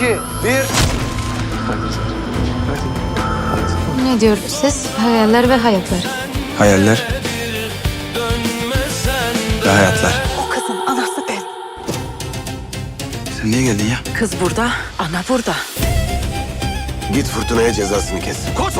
iki, bir. Ne diyor siz? Hayaller ve hayatlar. Hayaller ve hayatlar. O kızın anası ben. Sen niye geldin ya? Kız burada, ana burada. Git fırtınaya cezasını kes. Koç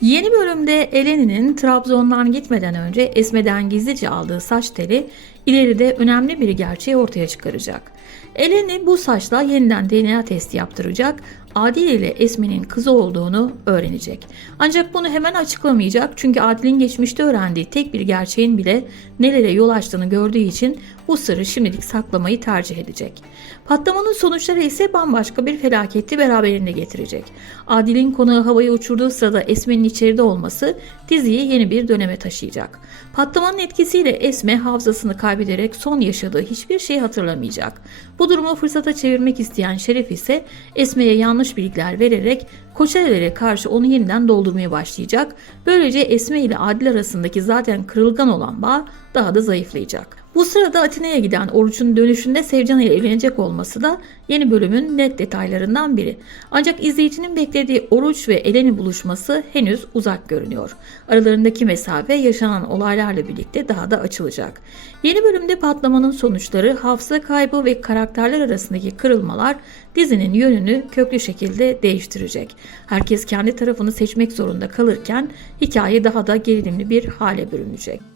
Yeni bölümde Eleni'nin Trabzon'dan gitmeden önce Esme'den gizlice aldığı saç teli ileride önemli bir gerçeği ortaya çıkaracak. Eleni bu saçla yeniden DNA testi yaptıracak, Adil ile Esme'nin kızı olduğunu öğrenecek. Ancak bunu hemen açıklamayacak çünkü Adil'in geçmişte öğrendiği tek bir gerçeğin bile nelere yol açtığını gördüğü için bu sırrı şimdilik saklamayı tercih edecek. Patlamanın sonuçları ise bambaşka bir felaketi beraberinde getirecek. Adil'in konağı havaya uçurduğu sırada Esme'nin içeride olması diziyi yeni bir döneme taşıyacak. Patlamanın etkisiyle Esme hafızasını kaybederek son yaşadığı hiçbir şeyi hatırlamayacak. Bu durumu fırsata çevirmek isteyen Şeref ise Esme'ye yanlış bilgiler vererek Koçerelere karşı onu yeniden doldurmaya başlayacak. Böylece Esme ile Adil arasındaki zaten kırılgan olan bağ daha da zayıflayacak. Bu sırada Atina'ya giden Oruç'un dönüşünde Sevcan ile evlenecek olması da yeni bölümün net detaylarından biri. Ancak izleyicinin beklediği Oruç ve Eleni buluşması henüz uzak görünüyor. Aralarındaki mesafe yaşanan olaylarla birlikte daha da açılacak. Yeni bölümde patlamanın sonuçları, hafıza kaybı ve karakterler arasındaki kırılmalar dizinin yönünü köklü şekilde değiştirecek. Herkes kendi tarafını seçmek zorunda kalırken hikaye daha da gerilimli bir hale bürünecek.